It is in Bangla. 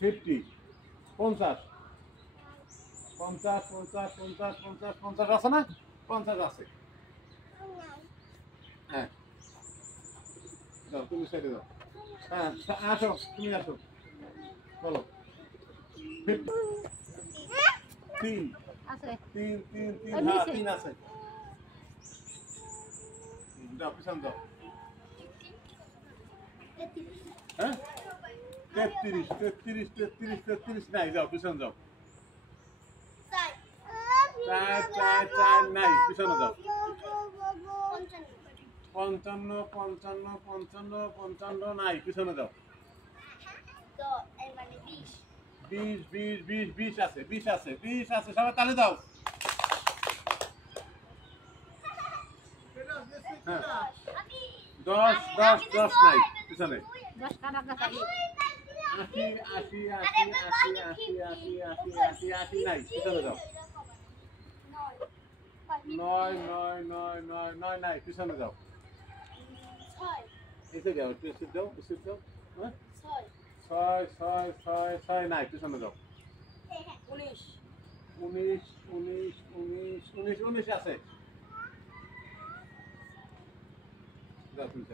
50 50 50 50 50 50 50 আছে না 50 আছে হ্যাঁ দাও তুমি সাইডে দাও হ্যাঁ আসো তুমি আসো বলো 3 আছে 3 3 3 হ্যাঁ 3 আছে দাও পিছন দাও হ্যাঁ 33 33 33 33 নাই যাও পিছন যাও 4 4 4 নাই পিছনে যাও 55 55 55 55 নাই পিছনে যাও 20 20 20 20 আছে 20 আছে 20 আছে সবাই তালে দাও হ্যাঁ 10 10 10 নাই পিছনে 10 কাটা কাটা 80 80 80 80 80 80 80 নাই পিছনে যাও 9 9 9 9 9 নাই পিছনে যাও 6 এসে যাও এসে যাও হ্যাঁ 6 6 6 6 নাই পিছনে যাও 19 19 19 19 19 19 আছে যাও তুমি